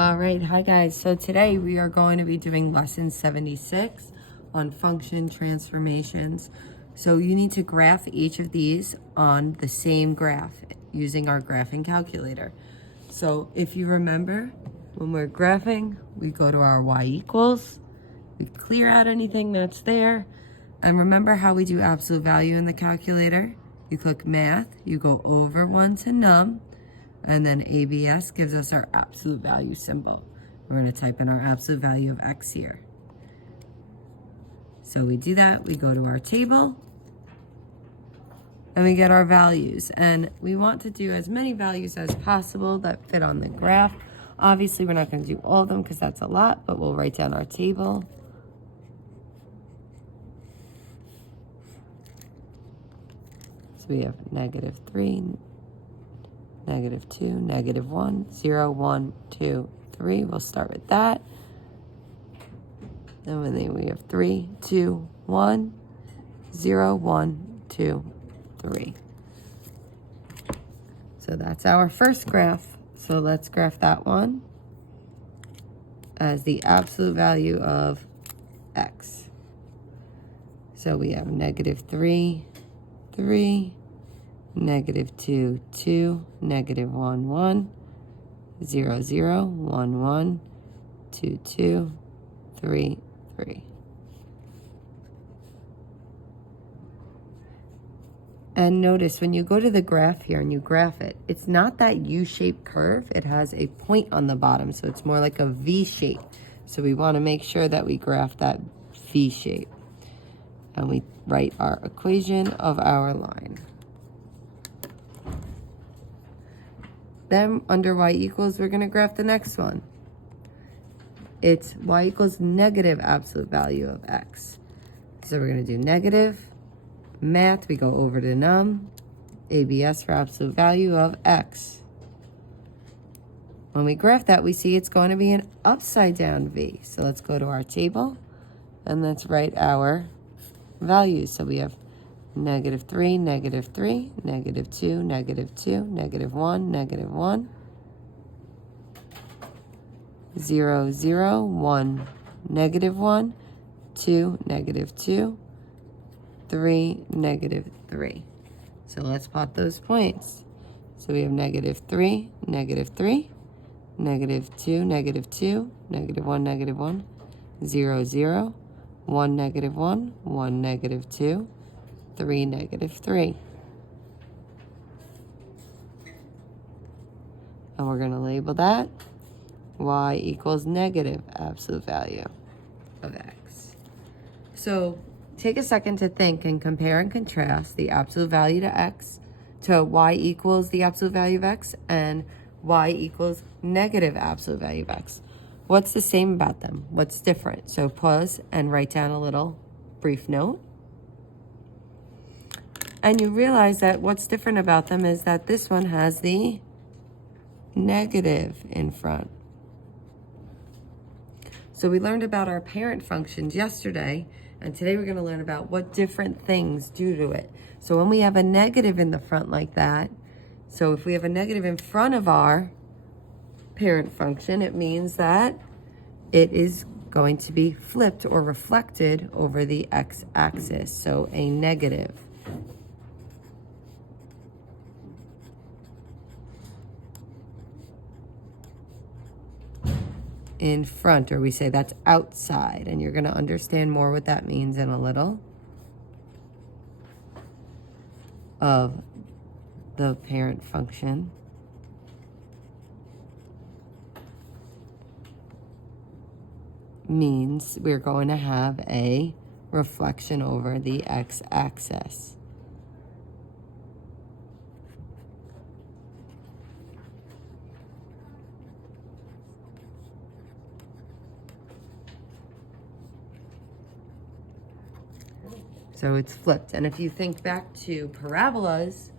All right, hi guys. So today we are going to be doing lesson 76 on function transformations. So you need to graph each of these on the same graph using our graphing calculator. So if you remember, when we're graphing, we go to our y equals, we clear out anything that's there, and remember how we do absolute value in the calculator? You click math, you go over 1 to num, and then ABS gives us our absolute value symbol. We're going to type in our absolute value of x here. So we do that, we go to our table, and we get our values. And we want to do as many values as possible that fit on the graph. Obviously, we're not going to do all of them because that's a lot, but we'll write down our table. So we have -3, -2, -1, 0, 1, 2, 3. We'll start with that. And then we have 3, 2, 1, 0, 1, 2, 3. So that's our first graph. So let's graph that one as the absolute value of x. So we have -3, 3, -2, 2, -1, 1, 0, 0, 1, 1, 2, 2, 3, 3. And notice when you go to the graph here and you graph it, it's not that U-shaped curve. It has a point on the bottom, so it's more like a V shape. So we want to make sure that we graph that V shape. And we write our equation of our line. Then under y equals, we're going to graph the next one. It's y equals negative absolute value of x. So we're going to do negative, math, we go over to num, ABS for absolute value of x. When we graph that, we see it's going to be an upside down V. So let's go to our table and let's write our values. So we have -3, -3, -2, -2, -1, -1, 0, 0, 1, -1, 2, -2, 3, -3. So let's plot those points. So we have -3, -3, -2, -2, -1, -1, 0, 0, 1, -1, 1, -2, 3, -3. And we're going to label that y equals negative absolute value of x. So take a second to think and compare and contrast the absolute value to x to y equals the absolute value of x and y equals negative absolute value of x. What's the same about them? What's different? So pause and write down a little brief note. And you realize that what's different about them is that this one has the negative in front. So we learned about our parent functions yesterday, and today we're going to learn about what different things do to it. So when we have a negative in the front like that, so if we have a negative in front of our parent function, it means that it is going to be flipped or reflected over the x-axis, so a negative. In front, or we say that's outside, and you're going to understand more what that means in a little of the parent function. Means we're going to have a reflection over the x-axis. So it's flipped. And if you think back to parabolas,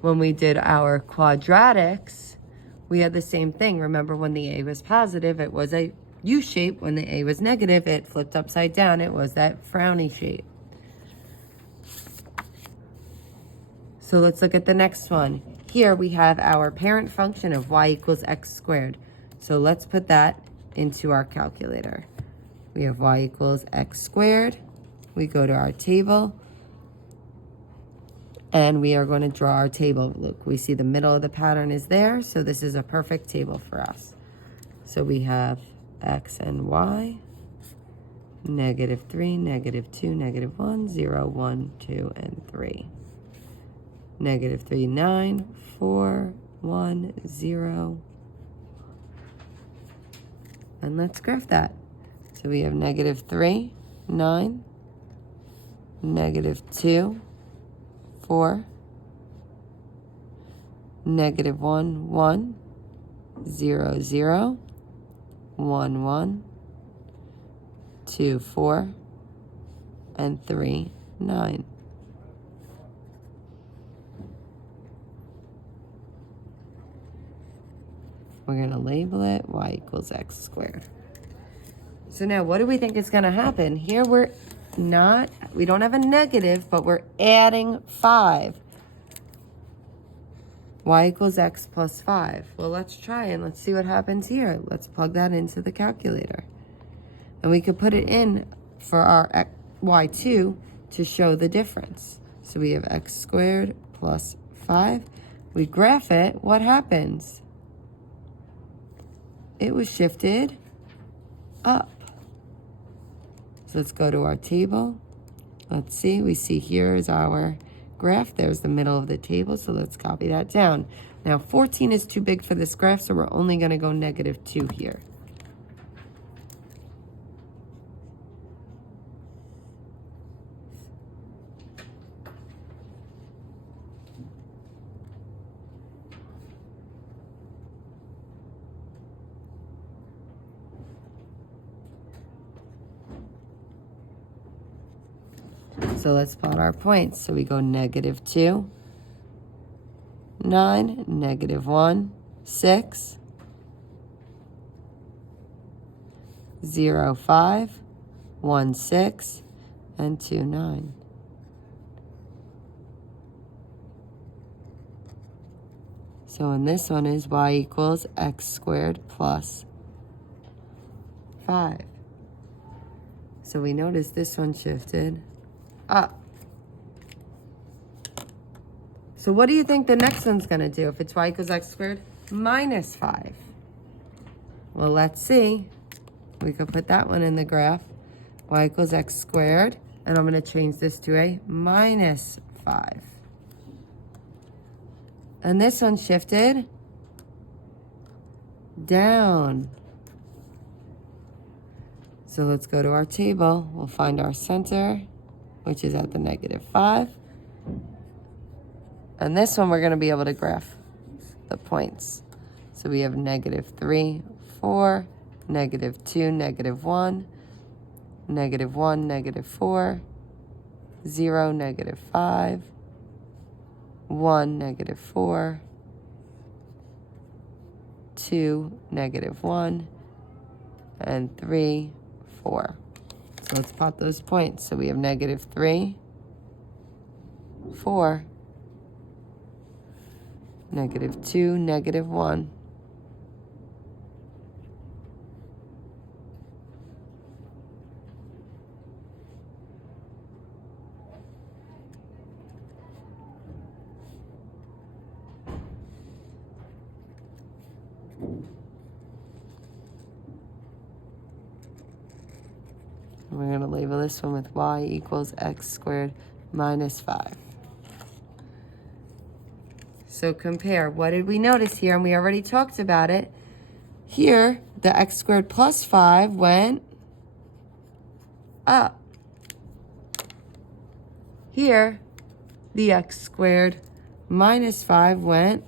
when we did our quadratics, we had the same thing. Remember when the a was positive, it was a U shape. When the a was negative, it flipped upside down. It was that frowny shape. So let's look at the next one. Here we have our parent function of y equals x squared. So let's put that into our calculator. We have y equals x squared. We go to our table, and we are going to draw our table. Look, we see the middle of the pattern is there, so this is a perfect table for us. So we have x and y, -3, -2, -1, 0, 1, 2, and 3. -3, 9, 4, 1, 0. And let's graph that. So we have -3, 9, -2, 4, -1, 1, 0, 0, 1, 1, 2, 4, and 3, 9. We're going to label it y equals x squared. So now what do we think is going to happen? Here we don't have a negative, but we're adding 5. Y equals x plus 5. Well, let's try and let's see what happens here. Let's plug that into the calculator. And we could put it in for our y2 to show the difference. So we have x squared plus 5. We graph it. What happens? It was shifted up. So let's go to our table. Let's see. We see here is our graph. There's the middle of the table. So let's copy that down. Now 14 is too big for this graph, so we're only going to go -2 here. So let's plot our points. So we go -2, 9, -1, 6, 0, 5, 1, 6, and 2, 9. So in this one is y equals x squared plus 5. So we notice this one shifted up. So what do you think the next one's going to do if it's y equals x squared minus 5? Well, let's see. We could put that one in the graph. Y equals x squared. And I'm going to change this to a minus 5. And this one shifted down. So let's go to our table. We'll find our center, which is at the -5. And this one we're going to be able to graph the points. So we have -3, 4, -2, -1, -1, -4, 0, -5, 1, -4, 2, -1, and 3, 4. So let's plot those points. So we have -3, 4, -2, -1. We're going to label this one with y equals x squared minus 5. So compare. What did we notice here? And we already talked about it. Here, the x squared plus 5 went up. Here, the x squared minus 5 went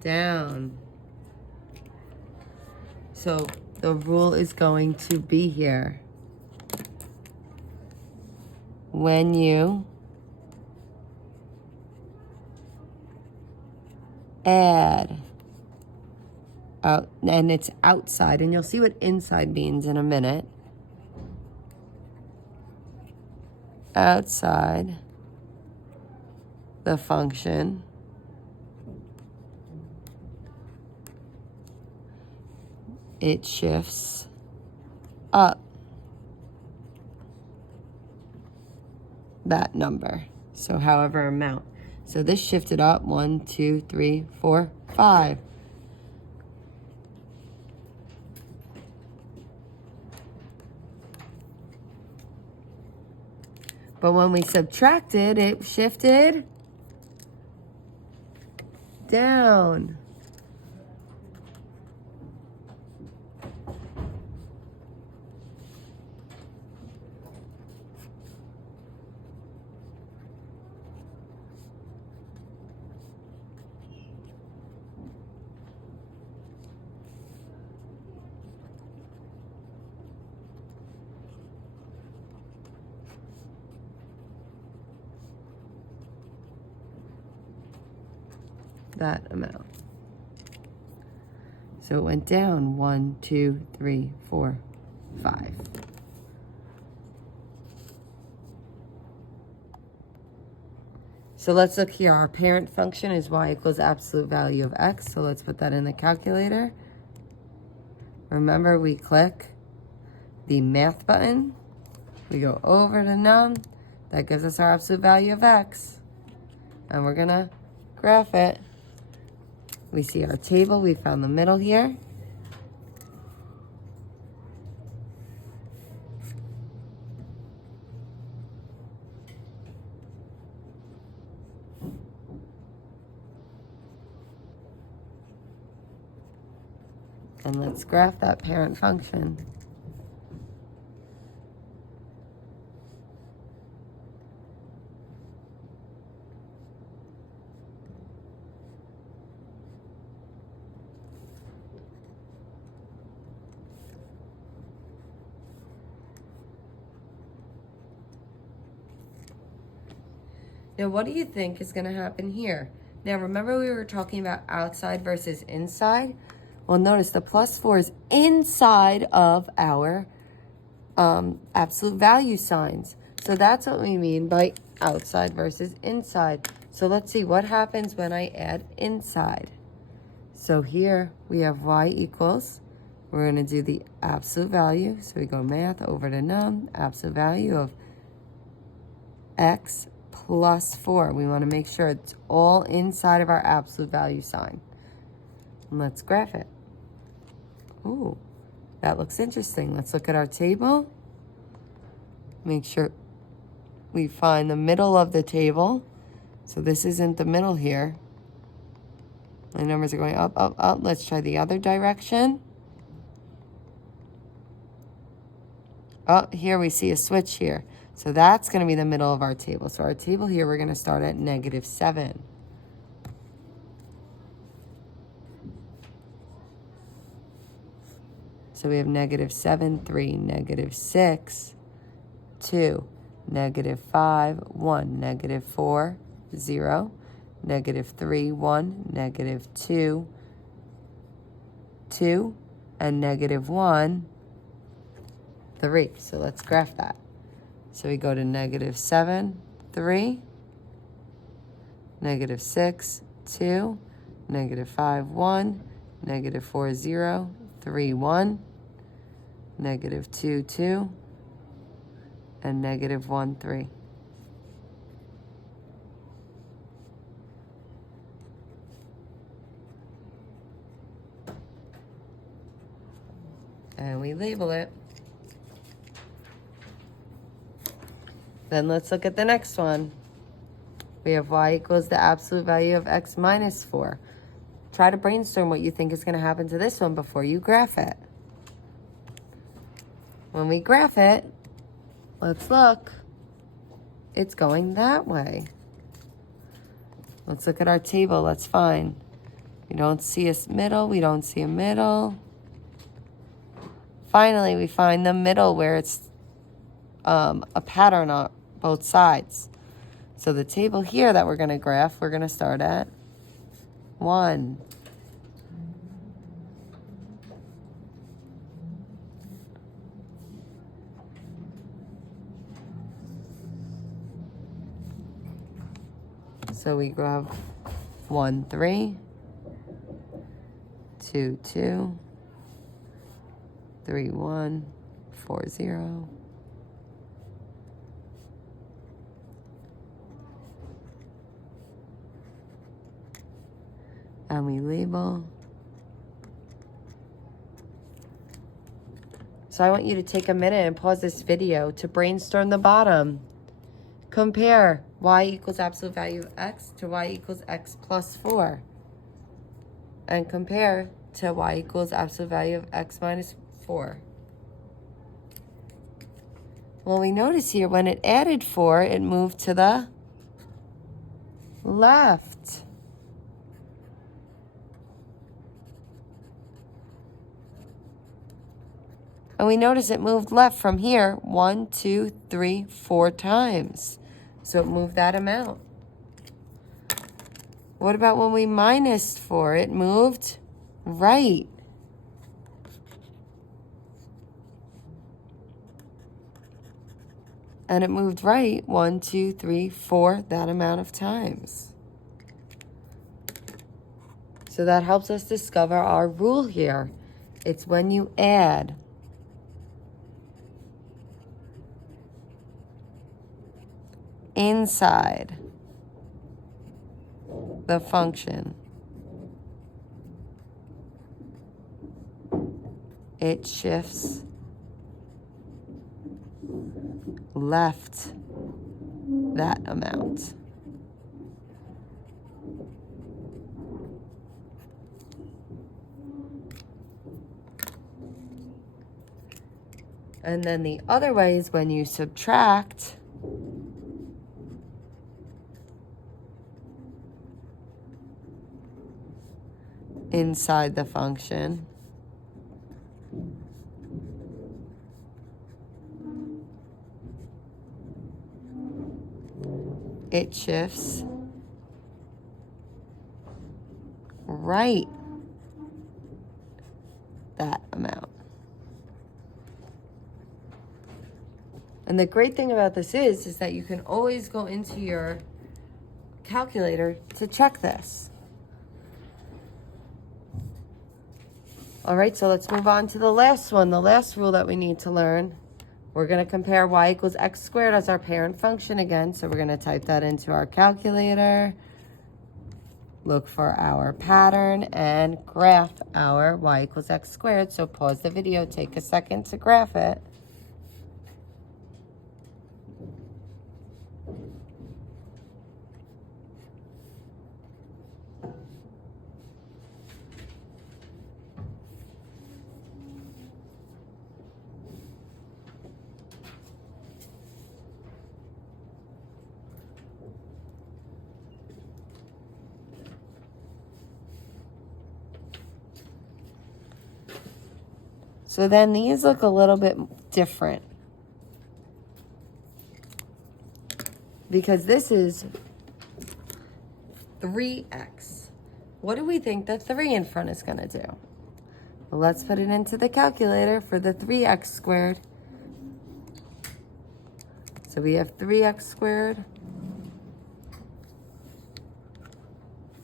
down. So the rule is going to be here. When you add out, and it's outside, and you'll see what inside means in a minute. Outside the function, it shifts up that number. So however amount. So this shifted up 1, 2, 3, 4, 5. But when we subtracted, it shifted down. That amount. So it went down 1, 2, 3, 4, 5. So let's look here. Our parent function is y equals absolute value of x. So let's put that in the calculator. Remember, we click the math button. We go over to num. That gives us our absolute value of x. And we're going to graph it. We see our table. We found the middle here. And let's graph that parent function. Now, what do you think is going to happen here? Now, remember we were talking about outside versus inside? Well, notice the +4 is inside of our absolute value signs. So that's what we mean by outside versus inside. So let's see what happens when I add inside. So here we have y equals, we're going to do the absolute value. So we go math over to num, absolute value of x plus 4. We want to make sure it's all inside of our absolute value sign. And let's graph it. Ooh, that looks interesting. Let's look at our table. Make sure we find the middle of the table. So this isn't the middle here. My numbers are going up, up, up. Let's try the other direction. Oh, here we see a switch here. So that's going to be the middle of our table. So our table here, we're going to start at -7. So we have -7, 3, -6, 2, -5, 1, -4, 0, -3, 1, -2, 2, and -1, 3. So let's graph that. So we go to -7, 3, -6, 2, -5, 1, -4, 0, 3, 1, -2, 2, and -1, 3. And we label it. Then let's look at the next one. We have y equals the absolute value of x minus 4. Try to brainstorm what you think is going to happen to this one before you graph it. When we graph it, let's look. It's going that way. Let's look at our table. Let's find. We don't see a middle. We don't see a middle. Finally, we find the middle where it's a pattern on both sides. So the table here that we're going to graph, we're going to start at 1. So we grab 1, 3, 2, 2, 3140. And we label. So I want you to take a minute and pause this video to brainstorm the bottom. Compare y equals absolute value of x to y equals x plus 4. And compare to y equals absolute value of x minus 4. Well, we notice here when it added 4, it moved to the left. And we notice it moved left from here 1, 2, 3, 4 times. So it moved that amount. What about when we minused 4? It moved right. And it moved right 1, 2, 3, 4, that amount of times. So that helps us discover our rule here. It's when you add inside the function, it shifts left that amount. And then the other way is when you subtract inside the function, it shifts right that amount. And the great thing about this is that you can always go into your calculator to check this. All right, so let's move on to the last one, the last rule that we need to learn. We're going to compare y equals x squared as our parent function again. So we're going to type that into our calculator, look for our pattern, and graph our y equals x squared. So pause the video, take a second to graph it. So then these look a little bit different because this is 3x. What do we think the 3 in front is going to do? Well, let's put it into the calculator for the 3x squared. So we have 3x squared.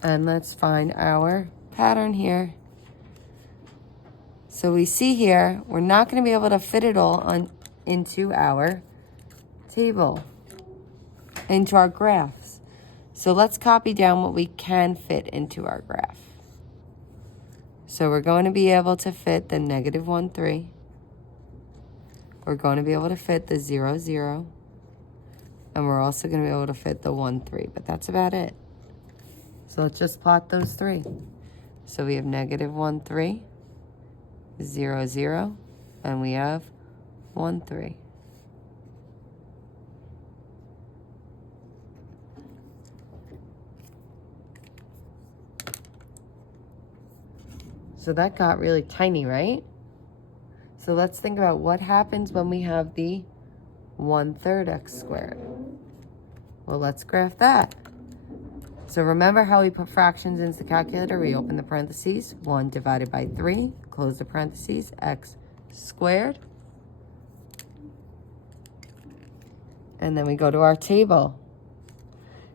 And let's find our pattern here. So we see here, we're not going to be able to fit it all into our table, into our graphs. So let's copy down what we can fit into our graph. So we're going to be able to fit the -1, 3. We're going to be able to fit the 0, 0. And we're also going to be able to fit the 1, 3. But that's about it. So let's just plot those 3. So we have -1, 3. 0, 0, and we have 1, 3. So that got really tiny, right? So let's think about what happens when we have the 1/3 x squared. Well, let's graph that. So remember how we put fractions into the calculator? We open the parentheses, 1 divided by 3, close the parentheses, x squared. And then we go to our table.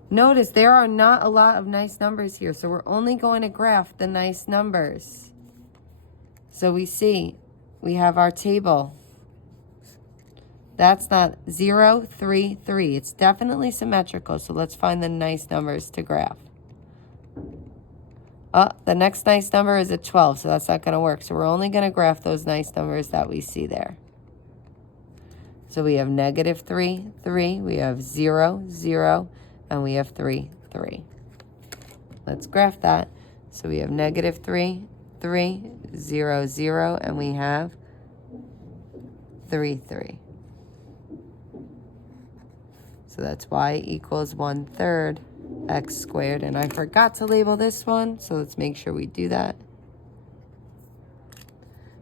Notice there are not a lot of nice numbers here, so we're only going to graph the nice numbers. So we see we have our table. That's not 0, 3, 3. It's definitely symmetrical, so let's find the nice numbers to graph. The next nice number is a 12, so that's not going to work. So we're only going to graph those nice numbers that we see there. So we have negative 3, 3. We have 0, 0. And we have 3, 3. Let's graph that. So we have negative 3, 3, 0, 0. And we have 3, 3. So that's y equals 1/3 x squared. And I forgot to label this one, so let's make sure we do that.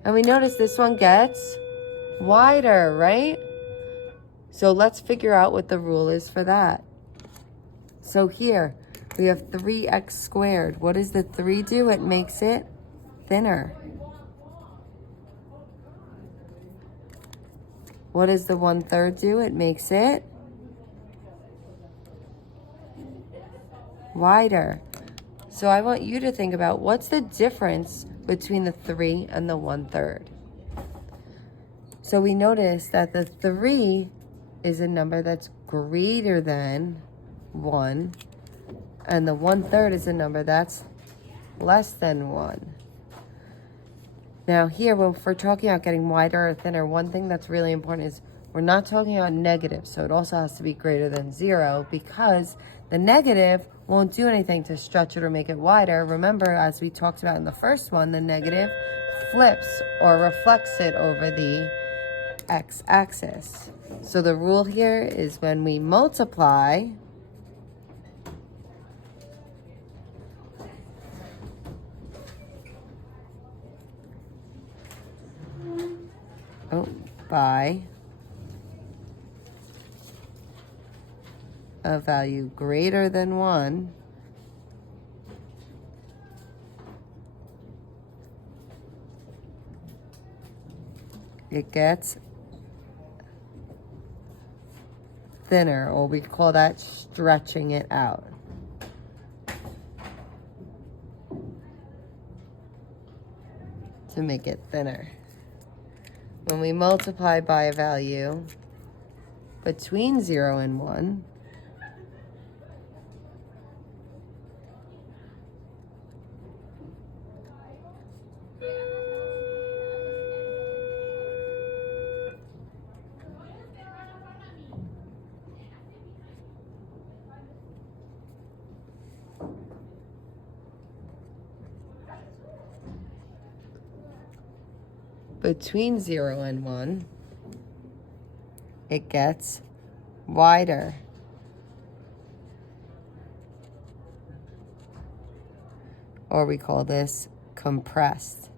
And we notice this one gets wider, right? So let's figure out what the rule is for that. So here, we have 3x squared. What does the 3 do? It makes it thinner. What does the 1/3 do? It makes it wider. So I want you to think about what's the difference between the 3 and the 1/3. So we notice that the 3 is a number that's greater than 1, and the 1/3 is a number that's less than 1. Now here, when we're talking about getting wider or thinner, one thing that's really important is we're not talking about negative, so it also has to be greater than 0, because the negative won't do anything to stretch it or make it wider. Remember, as we talked about in the first one, the negative flips or reflects it over the x-axis. So the rule here is when we multiply by a value greater than 1, it gets thinner, or we call that stretching it out. To make it thinner. When we multiply by a value between 0 and 1, between 0 and 1, it gets wider. Or we call this compressed.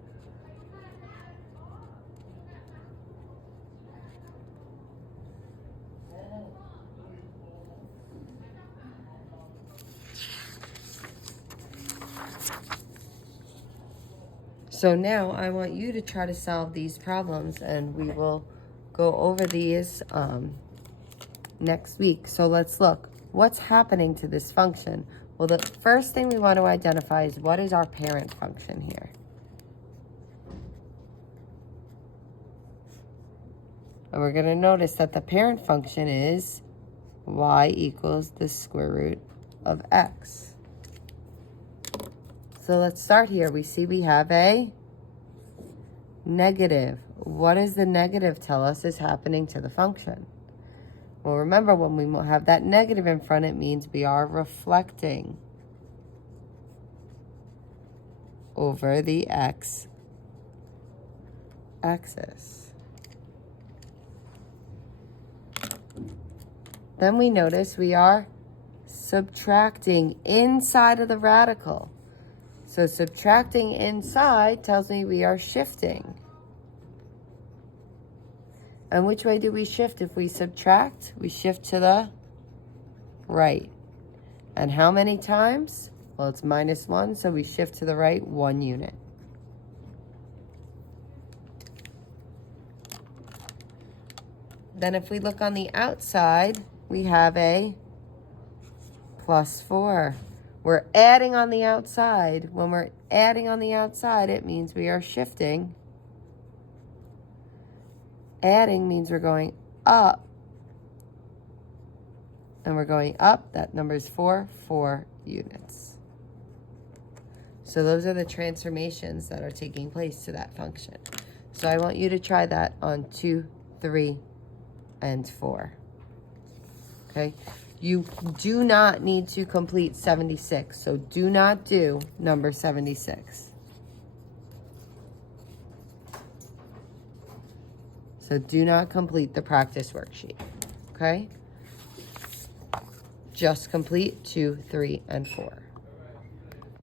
So now I want you to try to solve these problems, and we will go over these next week. So let's look. What's happening to this function? Well, the first thing we want to identify is what is our parent function here? And we're going to notice that the parent function is y equals the square root of x. So let's start here. We see we have a negative. What does the negative tell us is happening to the function? Well, remember, when we have that negative in front, it means we are reflecting over the x-axis. Then we notice we are subtracting inside of the radical. So subtracting inside tells me we are shifting. And which way do we shift if we subtract? We shift to the right. And how many times? Well, it's -1, so we shift to the right 1 unit. Then if we look on the outside, we have a +4. We're adding on the outside. When we're adding on the outside, it means we are shifting Adding means we're going up. And we're going up. That number is 4 units. So those are the transformations that are taking place to that function. So I want you to try that on 2, 3, and 4. Okay? You do not need to complete 76. So do not do number 76. So do not complete the practice worksheet. Okay? Just complete 2, 3, and 4.